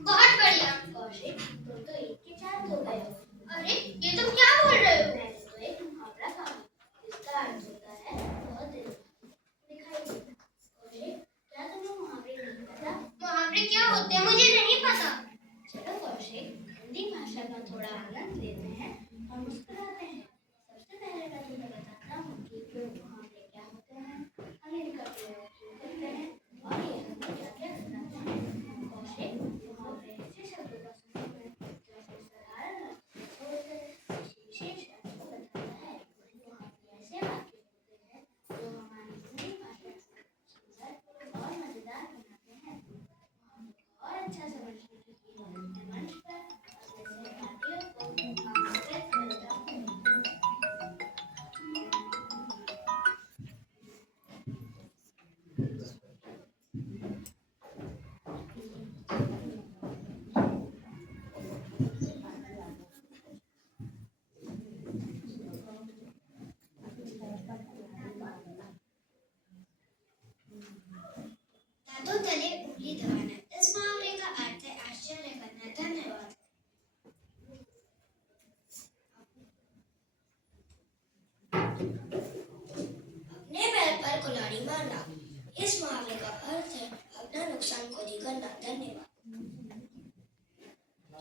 बहुत बढ़िया कौशिक, तुम तो एक के चार हो गए हो। अरे ये तुम क्या बोल रहे हो? मैंने तो एक मुहावरा कहा जिसका अर्थ होता है बहुत दिल दिखाई देता। कौशिक, क्या तुम्हें मुहावरे नहीं पता? मुहावरे क्या होते हैं मुझे नहीं पता। चलो कौशिक, हिंदी भाषा का थोड़ा आनंद लेते हैं और मुस्कुराते हैं। सबसे पहले मैं तुम्हें बताता हूँ कि मुहावरे क्या होते हैं, हम इनका प्रयोग क्यों करते हैं और ये हमें क्या क्या सिखाते हैं। कौशिक, मुहावरे ऐसे शब्दों का समूह है जो सिर्फ साधारण अर्थ से छोड़कर किसी विशेष अर्थ को बताता है। मुहावरे ऐसे वाक्य होते हैं जो हमारी हिंदी भाषा को सुंदर और मजेदार बनाते हैं। मुहावरे को और अच्छा समझने के लिए मैं मंच पर अपने सहपाठियों को आमंत्रित करता हूँ। दादों तले उंगली दबाना। इस मुहावरे का अर्थ है आश्चर्य करना। धन्यवाद। अपने पैर पर कुल्हाड़ी मारना। इस मुहावरे का अर्थ है अपना नुकसान खुद ही करना। धन्यवाद।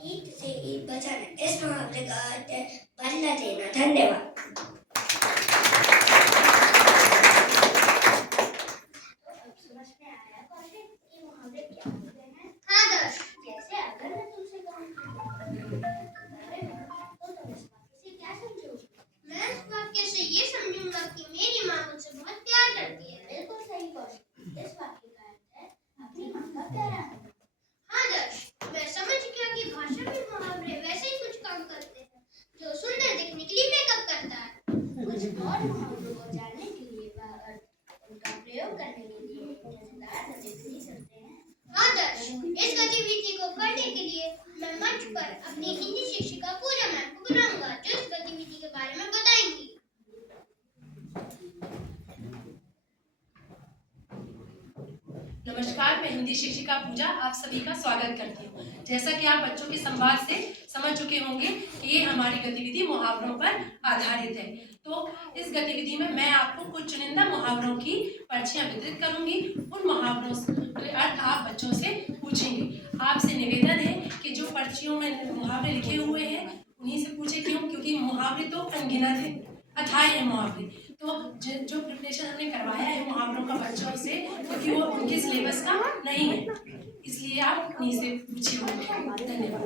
ईद से ईद बचाना। इस मुहावरे का अर्थ है बदला देना। धन्यवाद। समझ में आया कौशिक कि मुहावरे क्या होते हैं? हाँ दर्श, जैसे अगर मैं तुमसे कहूँ तो तुम इस वाक्य से क्या समझोगे? मैं इस वाक्य से ये समझूंगा कि मेरी माँ मुझसे बहुत प्यार करती है। बिल्कुल सही कौशिक, इस वाक्य का अर्थ है अपनी माँ का प्यारा होना। हाँ दर्श, मैं समझ गया कि भाषा में मुहावरे वैसे ही कुछ काम करते हैं जो सुंदर दिखने के लिए मेकअप करता है। कुछ और मुहावरों को जानने के लिए वह अर्थ उनका प्रयोग करने के लिए मजेदार गतिविधि करते हैं। हाँ दर्श, इस गतिविधि को करने के लिए मैं मंच पर अपनी हिंदी शिक्षिका पूजा मैम को बुलाऊंगा जो इस गतिविधि के बारे में बताएंगी। नमस्कार, मैं हिंदी शिक्षिका पूजा आप सभी का स्वागत करती हूँ। जैसा कि आप बच्चों के संवाद से समझ चुके होंगे कि ये हमारी गतिविधि मुहावरों पर आधारित है। तो इस गतिविधि में मैं आपको कुछ चुनिंदा मुहावरों की पर्चियां वितरित करूंगी। उन मुहावरों के अर्थ आप बच्चों से पूछेंगे। आपसे निवेदन है कि जो पर्चियों में मुहावरे लिखे हुए हैं उन्हीं से पूछे। क्यों? क्योंकि मुहावरे तो अनगिनत है, अथाह है मुहावरे। तो जो प्रिपरेशन हमने करवाया है मुहावरों का बच्चों से, क्योंकि वो उनके सिलेबस का नहीं है, इसलिए आप उन्हीं से पूछिए। धन्यवाद।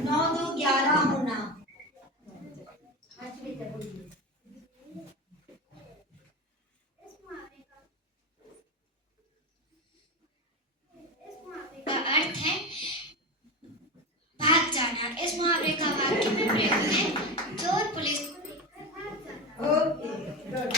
नौ दो 11 होना। का अर्थ है भाग जाना। इस मुहावरे का वाक्य में प्रयोग है चोर पुलिस को देखकर भाग जाना। Okay, good.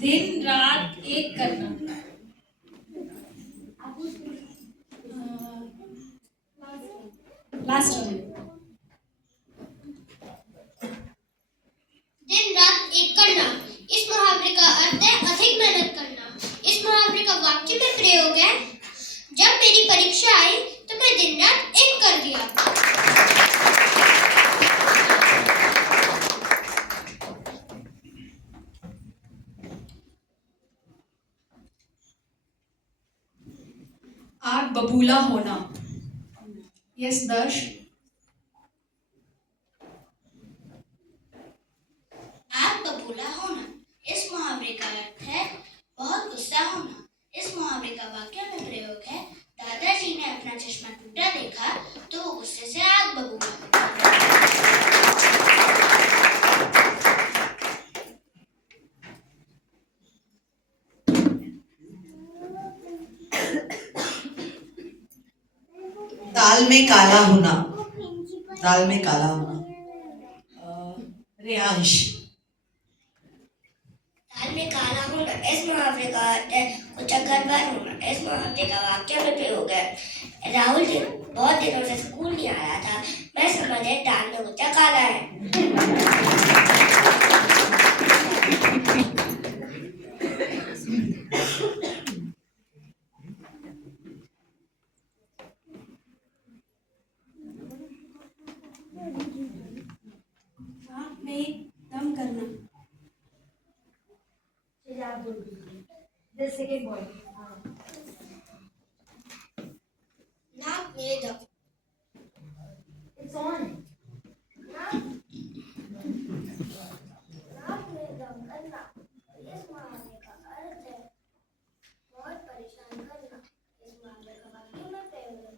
दिन रात एक करना। लास्ट दिन रात एक करना। इस मुहावरे का अर्थ है अधिक मेहनत करना। इस मुहावरे का वाक्य में प्रयोग है जब मेरी परीक्षा आई तो मैं दिन रात एक कर दिया। आग बबूला होना। यस दर्श। आग बबूला होना। इस मुहावरे का अर्थ है बहुत गुस्सा होना। इस मुहावरे का वाक्य में प्रयोग है दादाजी ने अपना चश्मा टूटा देखा तो वो गुस्से से आग बबूला। दाल में काला होना। दाल में काला होना। रेयांश। लाल में काला होना, इस मुहावरे का अर्थ है कुचक्कर भर होना। इस मुहावरे का वाक्य में प्रयोग है। राहुल बहुत दिनों से स्कूल नहीं आया था, मैं समझे दाल में कुचा काला है। नाक में दम करना। नाक में दम नाक में दम करना, इस मुहावरे का अर्थ है बहुत परेशान करना। इस मुहावरे का वाक्य में प्रयोग है।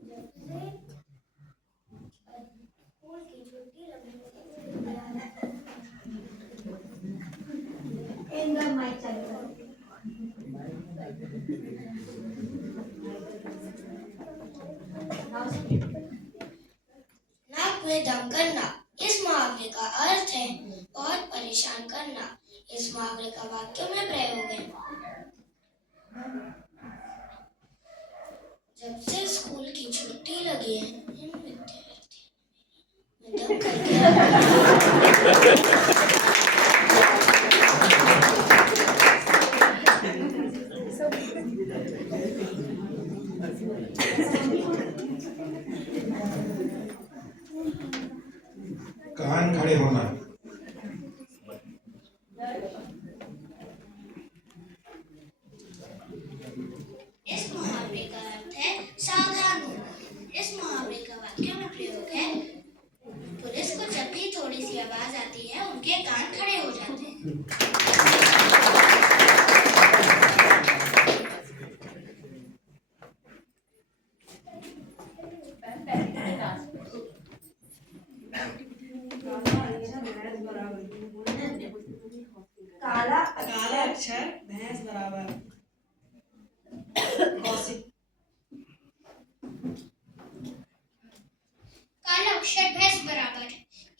जब से स्कूल की छुट्टी लगी नाक में दम करना, इस मुहावरे का अर्थ है बहुत परेशान करना। इस मुहावरे का वाक्य में प्रयोग है। जब से स्कूल की छुट्टी लगी है, इन विद्यार्थियों ने दम करके कान खड़े होना। इस मुहावरे का अर्थ है सावधान होना। इस मुहावरे का वाक्य में प्रयोग है। पुलिस को जब भी थोड़ी सी आवाज आती है, उनके कान खड़े हो जाते हैं। काला अक्षर भैंस बराबर। काला अक्षर भैंस बराबर।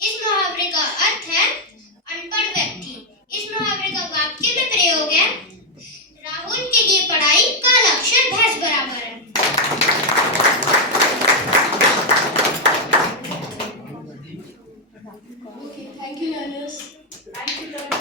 इस मुहावरे का अर्थ है अनपढ़ व्यक्ति। इस मुहावरे का वाक्य में प्रयोग है। राहुल के लिए पढ़ाई काला अक्षर भैंस बराबर है। Thank you, learners. Thank you, learners.